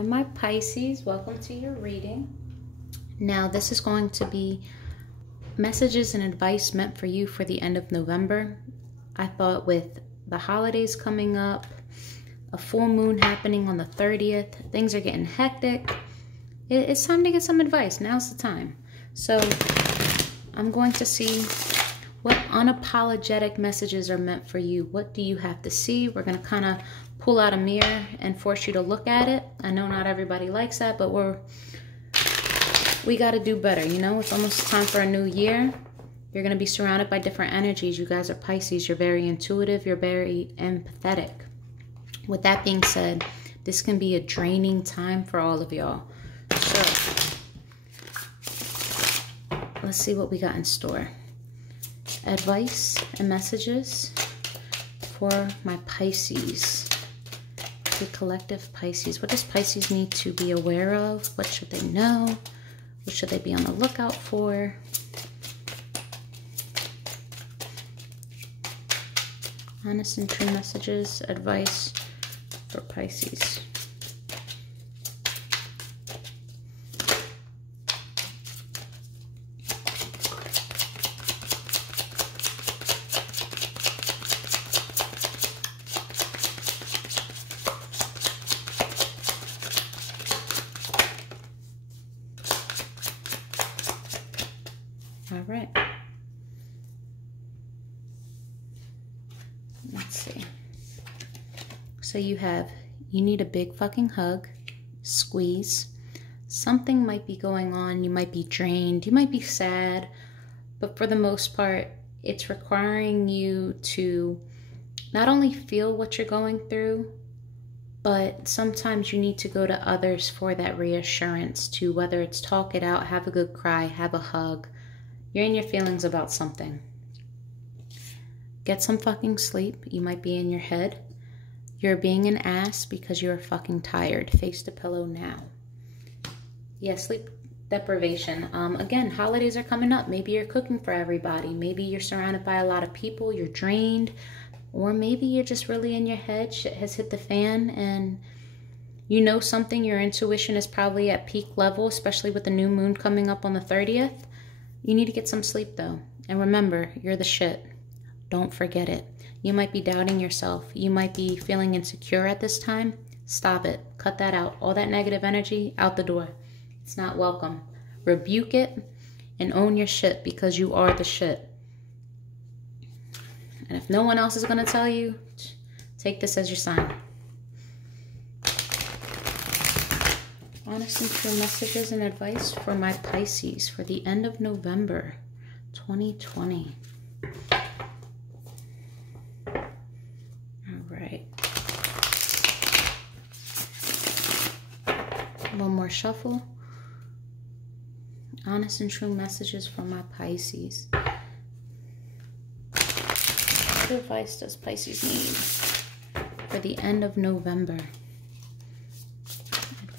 Hi, my Pisces. Welcome to your reading. Now, this is going to be messages and advice meant for you for the end of November. I thought with the holidays coming up, a full moon happening on the 30th, things are getting hectic. It's time to get some advice. Now's the time. So I'm going to see what unapologetic messages are meant for you. What do you have to see? We're going to kind of pull out a mirror and force you to look at it. I know not everybody likes that, but we got to do better. You know, it's almost time for a new year. You're going to be surrounded by different energies. You guys are Pisces. You're very intuitive. You're very empathetic. With that being said, this can be a draining time for all of y'all. So let's see what we got in store. Advice and messages for my Pisces. The collective Pisces. What does Pisces need to be aware of? What should they know? What should they be on the lookout for? Honest and true messages, advice for Pisces. All right. Let's see. So you need a big fucking hug, squeeze. Something might be going on. You might be drained. You might be sad. But for the most part, it's requiring you to not only feel what you're going through, but sometimes you need to go to others for that reassurance to, whether it's talk it out, have a good cry, have a hug. You're in your feelings about something. Get some fucking sleep. You might be in your head. You're being an ass because you're fucking tired. Face the pillow now. Yeah, sleep deprivation. Again, holidays are coming up. Maybe you're cooking for everybody. Maybe you're surrounded by a lot of people. You're drained. Or maybe you're just really in your head. Shit has hit the fan and you know something. Your intuition is probably at peak level, especially with the new moon coming up on the 30th. You need to get some sleep though. And remember, you're the shit. Don't forget it. You might be doubting yourself. You might be feeling insecure at this time. Stop it. Cut that out. All that negative energy, out the door. It's not welcome. Rebuke it and own your shit because you are the shit. And if no one else is going to tell you, take this as your sign. Honest and true messages and advice for my Pisces for the end of November 2020. All right. One more shuffle. Honest and true messages for my Pisces. What advice does Pisces need for the end of November?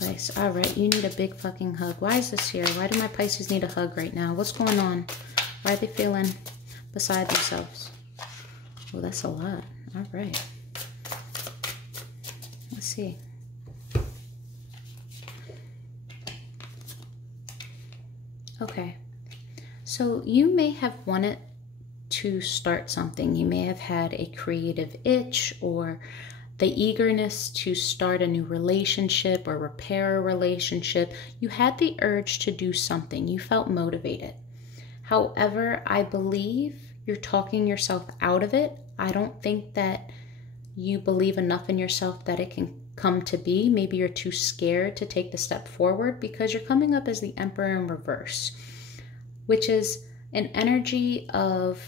Advice. All right, you need a big fucking hug. Why is this here? Why do my Pisces need a hug right now? What's going on? Why are they feeling beside themselves? Well, that's a lot. All right. Let's see. Okay. So you may have wanted to start something. You may have had a creative itch or the eagerness to start a new relationship or repair a relationship. You had the urge to do something. You felt motivated. However, I believe you're talking yourself out of it. I don't think that you believe enough in yourself that it can come to be. Maybe you're too scared to take the step forward because you're coming up as the Emperor in reverse, which is an energy of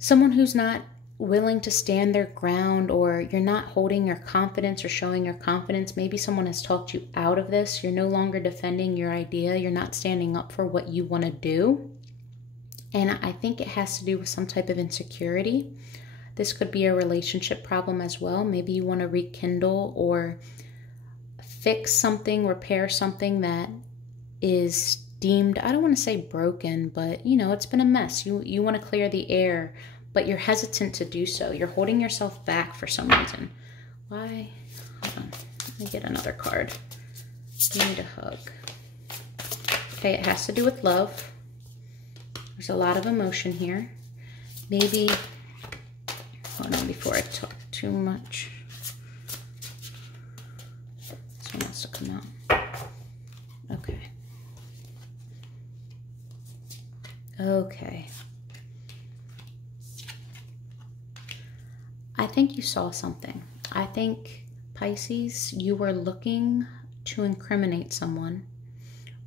someone who's not willing to stand their ground, or you're not holding your confidence or showing your confidence. Maybe someone has talked you out of this. You're no longer defending your idea. You're not standing up for what you want to do. And I think it has to do with some type of insecurity. This could be a relationship problem as well. Maybe you want to rekindle or fix something, repair something that is deemed, I don't want to say broken, but you know, it's been a mess. You want to clear the air, but you're hesitant to do so. You're holding yourself back for some reason. Why? Hold on. me get another card. You need a hug. Okay, it has to do with love. There's a lot of emotion here. Maybe, hold on before I talk too much. This one has to come out. Okay. Okay. I think you saw something. I think, Pisces, you were looking to incriminate someone,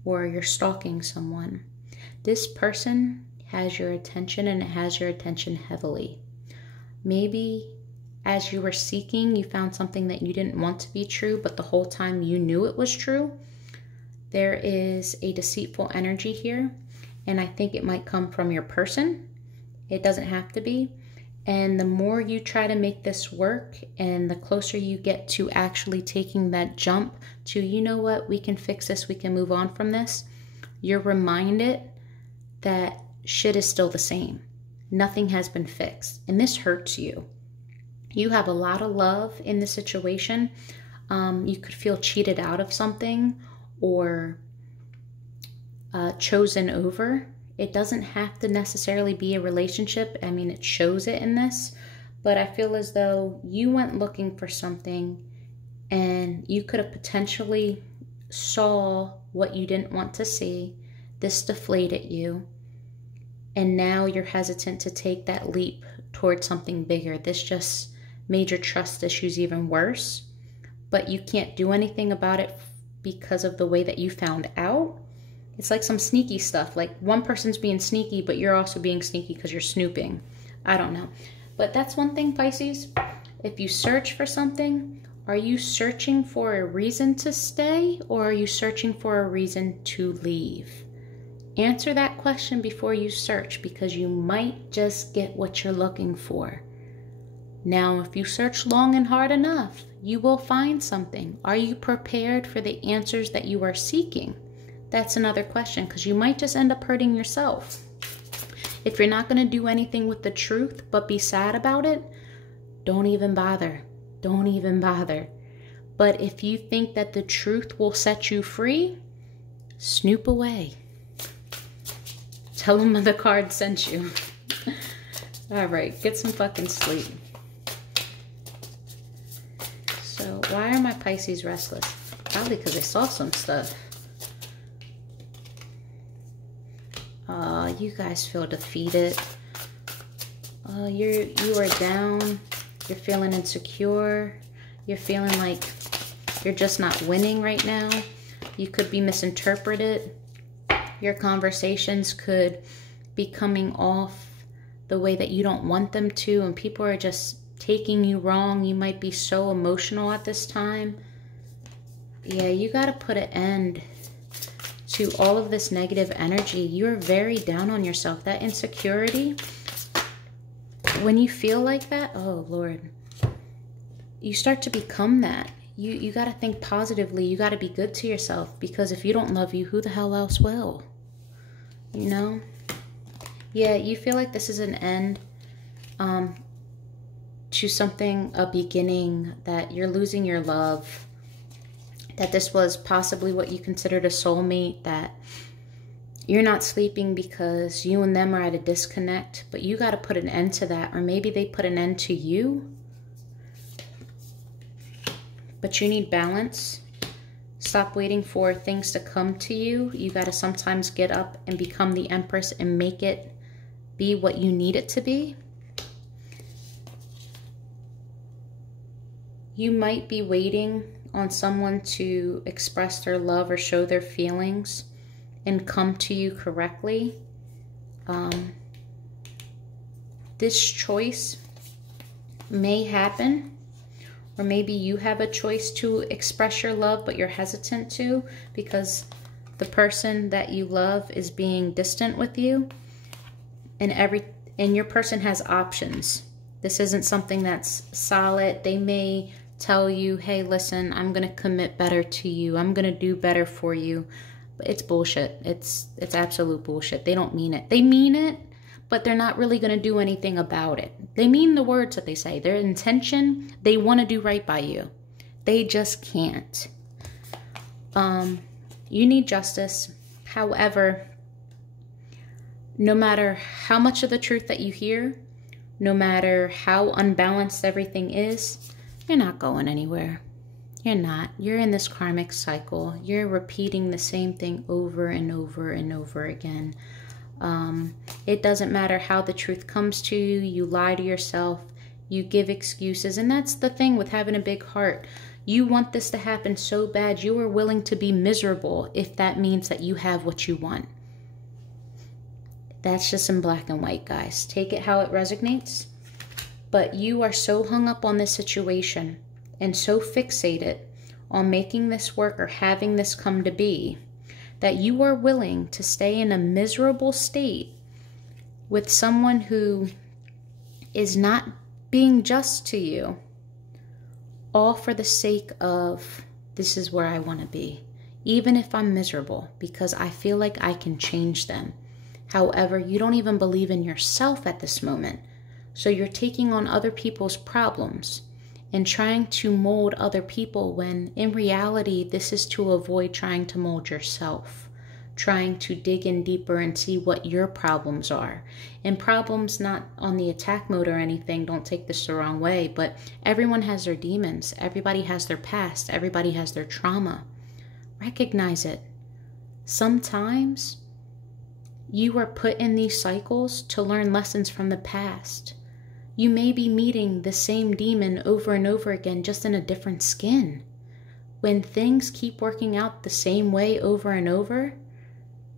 or you're stalking someone. This person has your attention, and it has your attention heavily. Maybe as you were seeking, you found something that you didn't want to be true, but the whole time you knew it was true. There is a deceitful energy here, and I think it might come from your person. It doesn't have to be. And the more you try to make this work, and the closer you get to actually taking that jump to, you know what, we can fix this, we can move on from this, you're reminded that shit is still the same. Nothing has been fixed. And this hurts you. You have a lot of love in the situation. You could feel cheated out of something, or chosen over. It doesn't have to necessarily be a relationship. I mean, it shows it in this, but I feel as though you went looking for something, and you could have potentially saw what you didn't want to see. This deflated you, and now you're hesitant to take that leap towards something bigger. This just made your trust issues even worse, but you can't do anything about it because of the way that you found out. It's like some sneaky stuff. Like one person's being sneaky, but you're also being sneaky because you're snooping. I don't know. But that's one thing, Pisces. If you search for something, are you searching for a reason to stay, or are you searching for a reason to leave? Answer that question before you search, because you might just get what you're looking for. Now, if you search long and hard enough, you will find something. Are you prepared for the answers that you are seeking? That's another question, because you might just end up hurting yourself. If you're not going to do anything with the truth but be sad about it, don't even bother. Don't even bother. But if you think that the truth will set you free, snoop away. Tell them the card sent you. All right, get some fucking sleep. So why are my Pisces restless? Probably because they saw some stuff. You guys feel defeated. You are down. You're feeling insecure. You're feeling like you're just not winning right now. You could be misinterpreted. Your conversations could be coming off the way that you don't want them to, and people are just taking you wrong. You might be so emotional at this time. Yeah, you got to put an end to all of this negative energy. You're very down on yourself. That insecurity, when you feel like that, oh Lord, you start to become that. You got to think positively. You got to be good to yourself, because if you don't love you, who the hell else will? You know? Yeah, you feel like this is an end to something, a beginning, that you're losing your love, that this was possibly what you considered a soulmate, that you're not sleeping because you and them are at a disconnect, but you got to put an end to that, or maybe they put an end to you. But you need balance. Stop waiting for things to come to you. You got to sometimes get up and become the Empress and make it be what you need it to be. You might be waiting on someone to express their love or show their feelings and come to you correctly. This choice may happen, or maybe you have a choice to express your love, but you're hesitant to because the person that you love is being distant with you, and your person has options. This isn't something that's solid. They may tell you, hey, listen, I'm going to commit better to you. I'm going to do better for you. But it's bullshit. It's absolute bullshit. They don't mean it. They mean it, but they're not really going to do anything about it. They mean the words that they say. Their intention, they want to do right by you. They just can't. You need justice. However, no matter how much of the truth that you hear, no matter how unbalanced everything is, you're not going anywhere. You're not. You're in this karmic cycle. You're repeating the same thing over and over and over again. It doesn't matter how the truth comes to you. You lie to yourself. You give excuses. And that's the thing with having a big heart. You want this to happen so bad. You are willing to be miserable if that means that you have what you want. That's just in black and white, guys. Take it how it resonates. But you are so hung up on this situation and so fixated on making this work or having this come to be that you are willing to stay in a miserable state with someone who is not being just to you, all for the sake of, this is where I want to be, even if I'm miserable, because I feel like I can change them. However, you don't even believe in yourself at this moment. So you're taking on other people's problems and trying to mold other people when in reality, this is to avoid trying to mold yourself, trying to dig in deeper and see what your problems are. And problems not on the attack mode or anything, don't take this the wrong way, but everyone has their demons. Everybody has their past. Everybody has their trauma. Recognize it. Sometimes you are put in these cycles to learn lessons from the past. You may be meeting the same demon over and over again, just in a different skin. When things keep working out the same way over and over,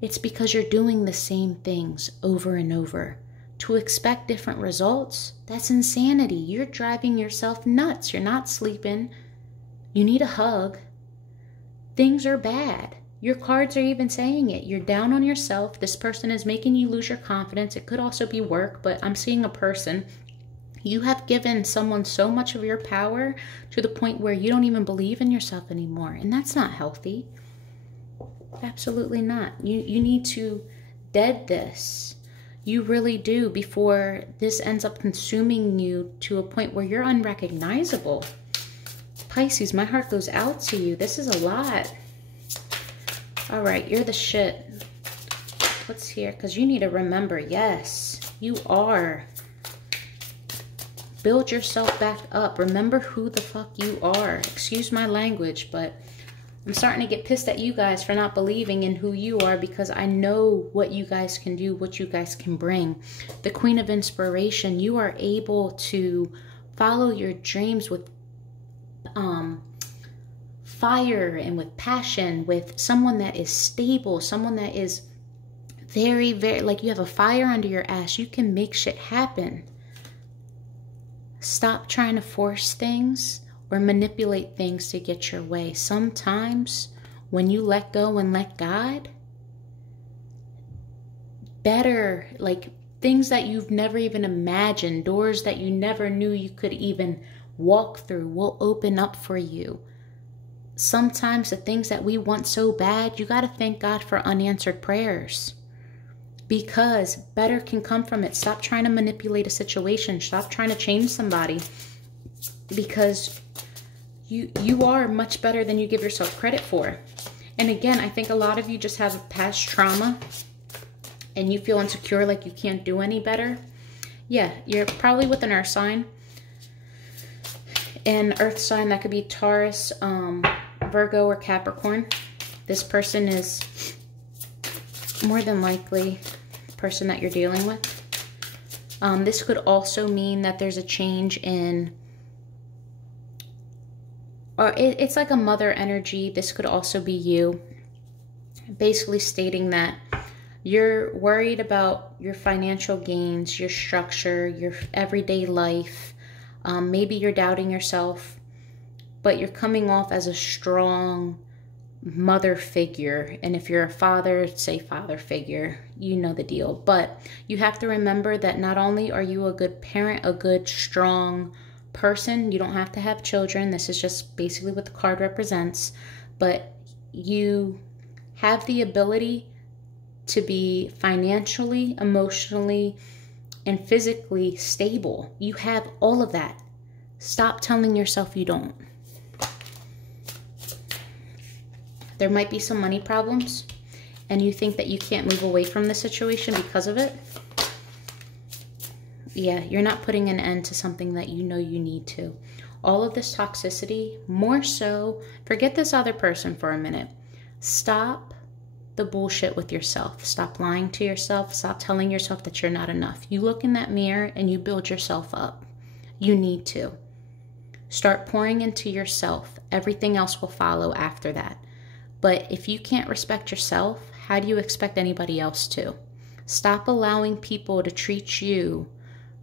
it's because you're doing the same things over and over. To expect different results, that's insanity. You're driving yourself nuts. You're not sleeping. You need a hug. Things are bad. Your cards are even saying it. You're down on yourself. This person is making you lose your confidence. It could also be work, but I'm seeing a person. You have given someone so much of your power to the point where you don't even believe in yourself anymore. And that's not healthy. Absolutely not. You need to dead this. You really do, before this ends up consuming you to a point where you're unrecognizable. Pisces, my heart goes out to you. This is a lot. All right, you're the shit. What's here? Because you need to remember, yes, you are. Build yourself back up. Remember who the fuck you are. Excuse my language, but I'm starting to get pissed at you guys for not believing in who you are, because I know what you guys can do, what you guys can bring. The Queen of Inspiration, you are able to follow your dreams with fire and with passion, with someone that is stable, someone that is very, very, like you have a fire under your ass. You can make shit happen. Stop trying to force things or manipulate things to get your way. Sometimes when you let go and let God, better, like things that you've never even imagined, doors that you never knew you could even walk through will open up for you. Sometimes the things that we want so bad, you got to thank God for unanswered prayers, because better can come from it. Stop trying to manipulate a situation. Stop trying to change somebody, because you are much better than you give yourself credit for. And again, I think a lot of you just have a past trauma and you feel insecure, like you can't do any better. Yeah, you're probably with an earth sign. An earth sign, that could be Taurus, Virgo, or Capricorn. This person is more than likely the person that you're dealing with. This could also mean that there's a change in, or it's like a mother energy. This could also be you, basically stating that you're worried about your financial gains, your structure, your everyday life. Maybe you're doubting yourself, but you're coming off as a strong mother figure. And if you're a father, say father figure, you know the deal. But you have to remember that not only are you a good parent, a good, strong person, you don't have to have children. This is just basically what the card represents. But you have the ability to be financially, emotionally, and physically stable. You have all of that. Stop telling yourself you don't. There might be some money problems and you think that you can't move away from the situation because of it. Yeah, you're not putting an end to something that you know you need to. All of this toxicity, more so, forget this other person for a minute. Stop the bullshit with yourself. Stop lying to yourself. Stop telling yourself that you're not enough. You look in that mirror and you build yourself up. You need to. Start pouring into yourself. Everything else will follow after that. But if you can't respect yourself, how do you expect anybody else to? Stop allowing people to treat you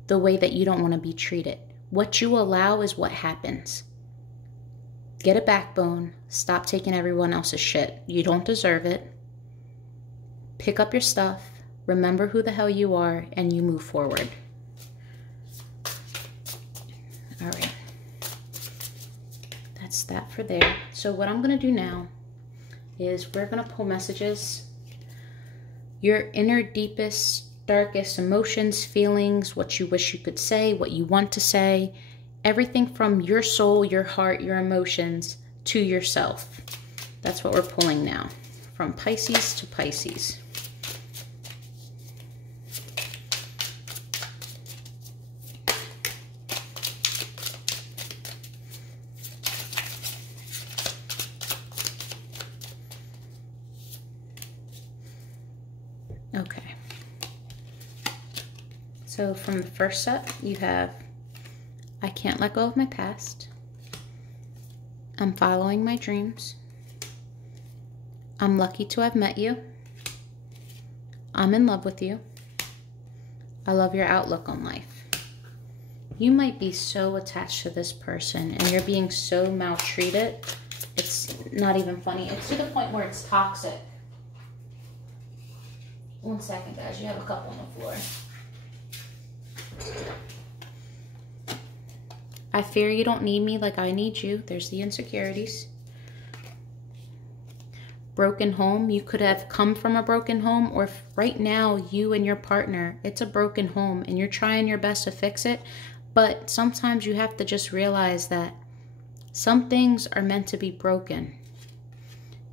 the way that you don't want to be treated. What you allow is what happens. Get a backbone. Stop taking everyone else's shit. You don't deserve it. Pick up your stuff. Remember who the hell you are, and you move forward. All right. That's that for there. So what I'm going to do now is we're going to pull messages. Your inner, deepest, darkest emotions, feelings, what you wish you could say, what you want to say, everything from your soul, your heart, your emotions to yourself. That's what we're pulling now, from Pisces to Pisces. Okay. So from the first set, you have, I can't let go of my past. I'm following my dreams. I'm lucky to have met you. I'm in love with you. I love your outlook on life. You might be so attached to this person and you're being so maltreated. It's not even funny. It's to the point where it's toxic. One second, guys. You have a couple on the floor. I fear you don't need me like I need you. There's the insecurities. Broken home. You could have come from a broken home, or if right now you and your partner, it's a broken home and you're trying your best to fix it. But sometimes you have to just realize that some things are meant to be broken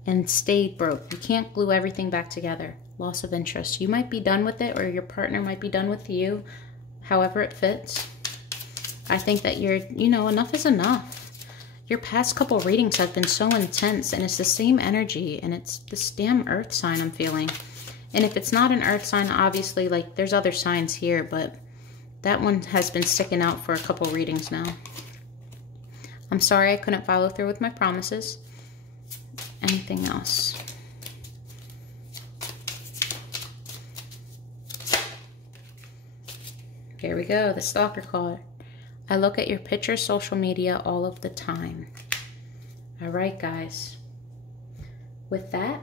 and stayed broke. You can't glue everything back together. Loss of interest. You might be done with it, or your partner might be done with you, however it fits. I think that enough is enough. Your past couple readings have been so intense, and it's the same energy, and it's this damn earth sign I'm feeling. And if it's not an earth sign, obviously, like, there's other signs here, but that one has been sticking out for a couple readings now. I'm sorry I couldn't follow through with my promises. Anything else? Here we go, the stalker card. I look at your pictures, social media all of the time. All right, guys. With that,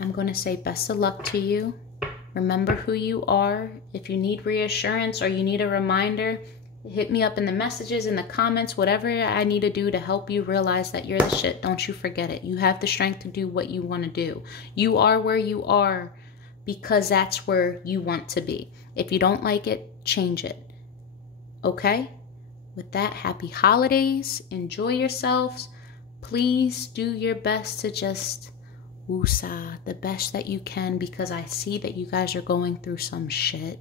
I'm going to say best of luck to you. Remember who you are. If you need reassurance or you need a reminder, hit me up in the messages, in the comments, whatever I need to do to help you realize that you're the shit. Don't you forget it. You have the strength to do what you want to do. You are where you are because that's where you want to be. If you don't like it, change it. Okay? With that, happy holidays. Enjoy yourselves. Please do your best to just woosah the best that you can, because I see that you guys are going through some shit.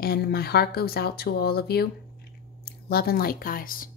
And my heart goes out to all of you. Love and light, guys.